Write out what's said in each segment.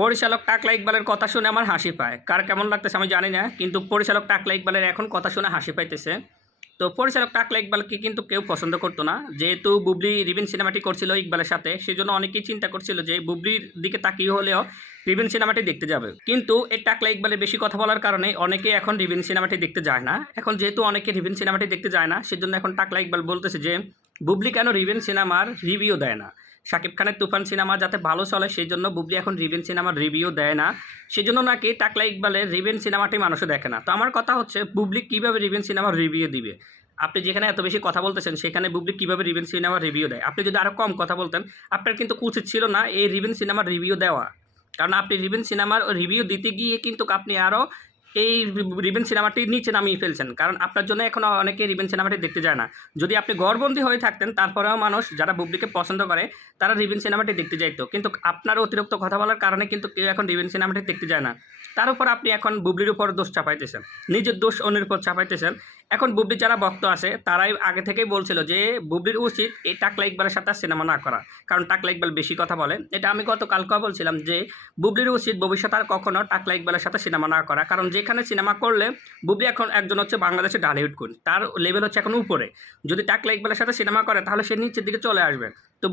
পরিচালক টাকলা ইকবালের কথা শুনে আমার হাসি পায়। কার কেমন লাগতেছে আমি জানি না। কিন্তু পরিচালক টাকলা ইকবালের এখন কথা শুনে হাসি পাইতেছে। তো পরিচালক টাকলা ইকবালকে কিন্তু কেউ পছন্দ করতো না। যেহেতু বুবলি রিভেন সিনেমাটি করছিল ইকবালের সাথে, সেজন্য অনেকেই চিন্তা করছিল যে বুবলির দিকে তাকিয়ে হলেও রিভেন সিনেমাটি দেখতে যাবে। কিন্তু এই টাকলা ইকবালের বেশি কথা বলার কারণে অনেকে এখন রিভেন সিনেমাটি দেখতে যায় না। এখন যেহেতু অনেকে রিভেন সিনেমাটি দেখতে যায় না, সেজন্য এখন টাকলা ইকবাল বলতেছে যে বুবলি কেন রিভেন সিনেমার রিভিউ দেয় না। শাকিব খানের তুফান সিনেমা যাতে ভালো চলে সেই জন্য বুবলি এখন রিভেন সিনেমার রিভিউ দেয় না। সেজন্য নাকি টাকলা ইকবালের রিভেন সিনেমাটি মানুষও দেখে না। তো আমার কথা হচ্ছে বুবলি কীভাবে রিভেন সিনেমার রিভিউ দিবে? আপনি যেখানে এত বেশি কথা বলতেছেন সেখানে বুবলি কীভাবে রিভেন সিনেমার রিভিউ দেয়? আপনি যদি আরও কম কথা বলতেন, আপনার কিন্তু উচিত ছিল না এই রিভেন সিনেমার রিভিউ দেওয়া। কারণ আপনি রিভেন সিনেমার রিভিউ দিতে গিয়ে কিন্তু আপনি আরও এই রিভেন সিনেমাটি নিচে নামিয়ে ফেলছেন। কারণ আপনার জন্য এখন অনেকে রিভেন সিনেমাটি দেখতে যায় না। যদি আপনি ঘরবন্দি হয়ে থাকতেন তারপরেও মানুষ যারা বুবলিকে পছন্দ করে তারা রিভেন সিনেমাটি দেখতে যাইতো। কিন্তু আপনার অতিরিক্ত কথা বলার কারণে কিন্তু কেউ এখন রিভেন সিনেমাটি দেখতে যায় না। তার উপর আপনি এখন বুবলির উপর দোষ চাপাইতেছেন। নিজের দোষ অন্যের উপর চাপাইতেছেন। এখন বুবলির যারা ভক্ত আছে তারাই আগে থেকেই বলছিল যে বুবলির উচিত এই টাকলা ইকবালের সাথে সিনেমা না করা। কারণ টাকলা ইকবাল বেশি কথা বলে। এটা আমি গতকালকেও বলছিলাম যে বুবলির উচিত ভবিষ্যতে আর কখনো টাকলা ইকবালের সাথে সিনেমা না করা। কারণ যেখানে সিনেমা করলে বুবলি এখন একজন হচ্ছে বাংলাদেশের ঢালিউড কুইন, তার লেভেল হচ্ছে এখন উপরে। যদি টাকলা ইকবালের সাথে সিনেমা করে তাহলে সে নিচের দিকে চলে আসবে। তো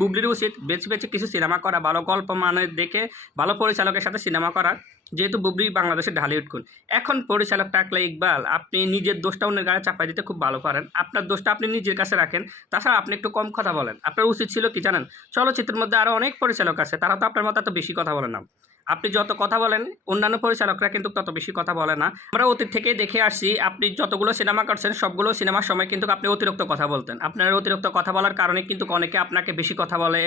বুবলির উচিত বেছে বেছে কিছু সিনেমা করা, ভালো গল্প মানের দেখে ভালো পরিচালকের সাথে সিনেমা করা। যেহেতু বুবলি বাংলাদেশের ঢালিউড কুইন, এখন পরিচালক টাকলা ইকবাল আপনি নিজের দোষটা অন্যের গায়ে চাপাই দিতে খুব ভালো পারেন। আপনার দোষটা আপনি নিজের কাছে রাখেন। তাছাড়া আপনি একটু কম কথা বলেন। আপনার উচিত ছিল কি জানেন? চলচ্চিত্রের মধ্যে আরও অনেক পরিচালক আছে, তারা তো আপনার মতো এত বেশি কথা বলে না। আপনি যত কথা বলেন অন্যান্য পরিচালকরা কিন্তু তত বেশি কথা বলে না। আমরা অতীত থেকেই দেখে আসছি আপনি যতগুলো সিনেমা করছেন সবগুলো সিনেমার সময় কিন্তু আপনি অতিরিক্ত কথা বলতেন। আপনার অতিরিক্ত কথা বলার কারণে কিন্তু অনেকে আপনাকে বেশি কথা বলে,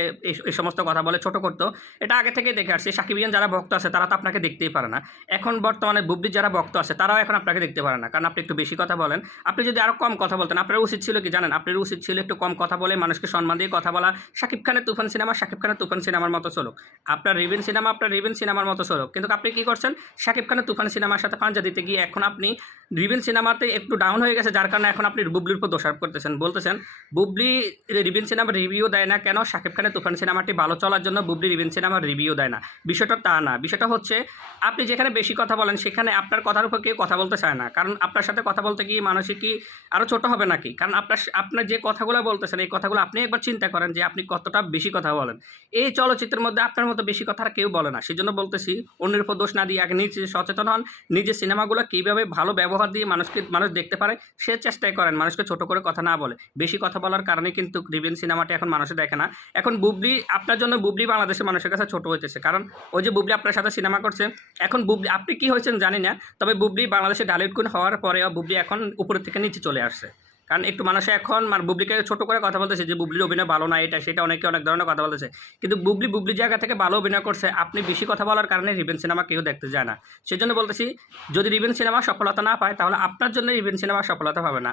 এই সমস্ত কথা বলে ছোটো করতো। এটা আগে থেকেই দেখে আসছি। সাকিবিয়ান যারা ভক্ত আছে তারা তো আপনাকে দেখতেই পারে না। এখন বর্তমানে বুবলির যারা ভক্ত আছে তারাও এখন আপনাকে দেখতে পারে না, কারণ আপনি একটু বেশি কথা বলেন। আপনি যদি আরও কম কথা বলতেন, আপনার উচিত ছিল কি জানেন? আপনার উচিত ছিল একটু কম কথা বলে মানুষকে সম্মান দিয়ে কথা বলা। শাকিব খানের তুফান সিনেমার মতো চলুক। আপনার রিভেন সিনেমার মতো চলুক। কিন্তু আপনি কী করছেন? শাকিব খানের তুফান সিনেমার সাথে পাঞ্জা দিতে গিয়ে এখন আপনি রিভেন সিনেমাতে একটু ডাউন হয়ে গেছে, যার কারণে এখন আপনি বুবলির উপর দোষারোপ করতেছেন। বলতেছেন বুবলি রিভেন সিনেমার রিভিউ দেয় না কেন? শাকিব খানের তুফান সিনেমাটি ভালো চলার জন্য বুবলি রিভেন সিনেমার রিভিউ দেয় না। বিষয়টা তা না। বিষয়টা হচ্ছে আপনি যেখানে বেশি কথা বলেন সেখানে আপনার কথার উপর কেউ কথা বলতে চায় না। কারণ আপনার সাথে কথা বলতে গিয়ে মানুষই কি আরও ছোটো হবে নাকি? কারণ আপনার যে কথাগুলো বলতেছেন এই কথাগুলো আপনি একবার চিন্তা করেন যে আপনি কতটা বেশি কথা বলেন। এই চলচ্চিত্রের মধ্যে আপনার মতো বেশি কথা আর কেউ বলে না। সেজন্য বলতেছি অন্যের উপর দোষ না দিয়ে আগে নিজে সচেতন হন। নিজের সিনেমাগুলো কীভাবে ভালো ব্যবহার দিয়ে মানুষ দেখতে পারে সে চেষ্টাই করেন। মানুষকে ছোট করে কথা না বলে। বেশি কথা বলার কারণে কিন্তু রিভেন সিনেমাটি এখন মানুষে দেখে না। এখন বুবলি আপনার জন্য বুবলি বাংলাদেশের মানুষের কাছে ছোট হইতেছে। কারণ ওই যে বুবলি আপনার সাথে সিনেমা করছে, এখন বুবলি আপনি কী হয়েছেন জানি না, তবে বুবলি বাংলাদেশের ঢালিউড কুইন হওয়ার পরেও বুবলি এখন উপরের থেকে নিচে চলে আসছে। কারণ একটু মানুষে এখন বুবলিকে ছোট করে কথা বলতেছে যে বুবলির অভিনয় ভালো না, এটা সেটা অনেকে অনেক ধরনের কথা বলতেছে। কিন্তু বুবলির জায়গা থেকে ভালো অভিনয় করছে। আপনি বেশি কথা বলার কারণে রিভেন সিনেমা কেউ দেখতে যায় না। সেজন্য বলতেছি যদি রিভেন সিনেমা সফলতা না পায় তাহলে আপনার জন্য রিভেন সিনেমা সফলতা পাবে না।